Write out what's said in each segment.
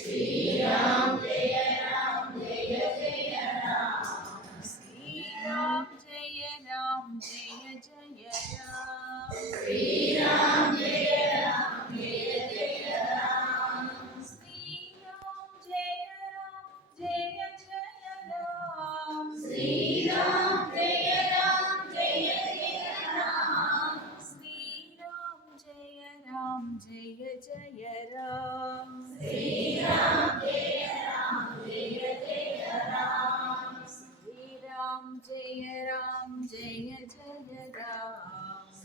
श्रीराम जय राम जय जय राम श्रीराम जय राम जय जय राम श्रीराम जय राम जय जय राम श्रीराम जय राम जय जय राम श्रीराम जय राम जय जय राम श्रीराम जय राम जय जय राम श्रीराम जय राम जय जय राम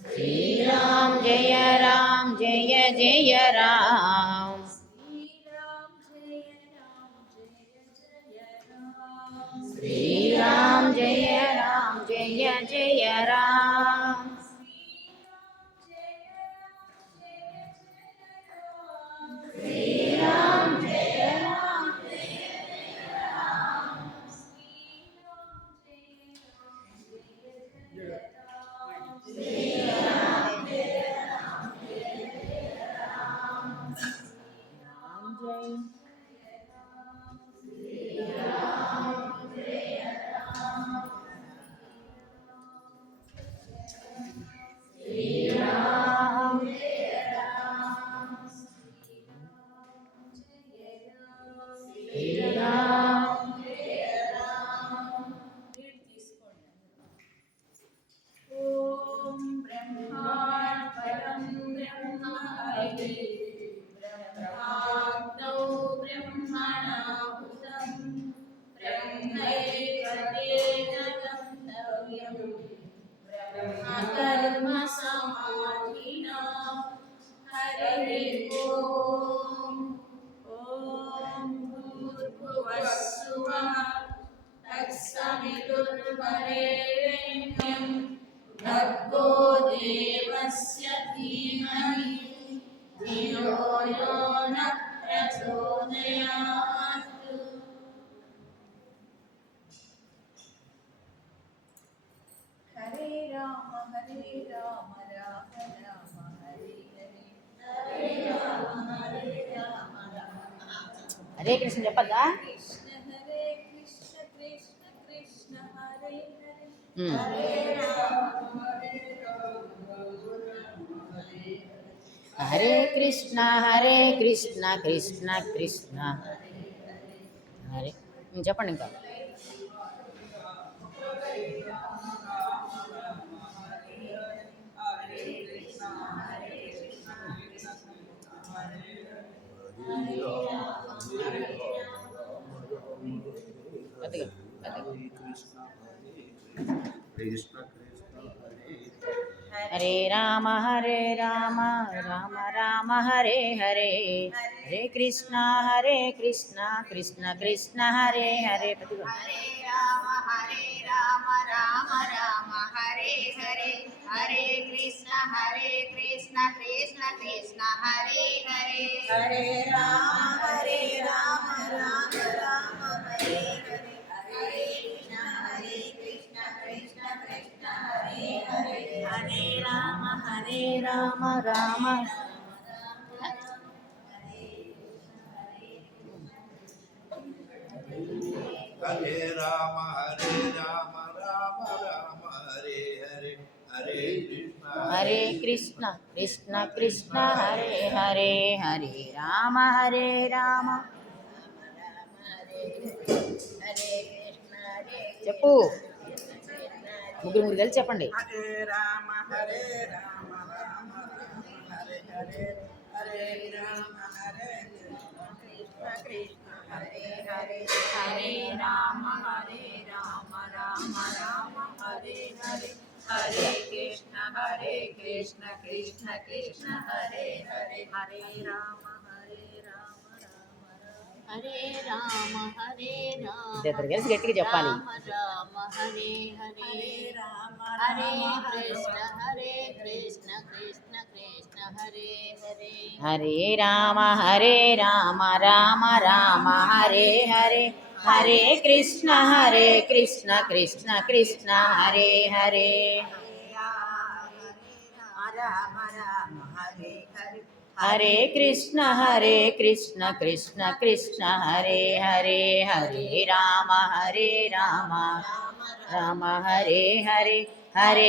श्रीराम जय राम जय जय राम श्रीराम जय राम जय जय राम श्रीराम जय राम जय जय राम श्रीराम जय राम जय जय राम श्रीराम जय राम श्रीराम ओम ब्रह्मार्पणं ब्रह्म हरिः ब्रह्माग्नौ ब्रह्मणाहुतं ब्रह्मैकतेन गन्तव्यं ब्रह्मकर्म समाधिना हरिः ओम् ॐ भूर्भुवः स्वः तत्सवितुर्वरेण्यं भर्गो देवस्य धीमहि धियो यो न प्रचोदयात्। हरे राम राम राम हरे हरे हरे राम हरे कृष्ण చెప్పద్దా कृष्ण कृष्ण कृष्ण हरे हरे हरे कृष्ण कृष्ण कृष्ण हरे చెప్పండి ఇంకా हरे राम राम राम हरे हरे हरे कृष्णा कृष्ण कृष्ण हरे हरे हरे राम राम राम हरे हरे हरे कृष्ण कृष्ण कृष्ण हरे हरे हरे राम राम राम हरे हरे हरे कृष्ण कृष्ण कृष्ण हरे हरे हरे राम राम हरे राम राम राम हरे हरे हरे कृष्ण कृष्ण कृष्ण हरे हरे हरे राम చెప్పు ముగ్గురు ముగ్గురు కలిసి చెప్పండి हरे राम राम हरे हरे हरे राम कृष्ण कृष्ण हरे हरे हरे राम राम राम हरे हरे हरे कृष्ण कृष्ण कृष्ण हरे हरे हरे राम हरे राम ఇద్దరు కలిసి గట్టిగా చెప్పాలి राम राम हरे हरे हरे कृष्ण कृष्ण कृष्ण हरे हरे हरे राम राम राम हरे हरे हरे कृष्ण कृष्ण कृष्ण हरे हरे राम राम हरे हरे हरे कृष्ण कृष्ण कृष्ण हरे हरे हरे राम राम हरे हरे हरे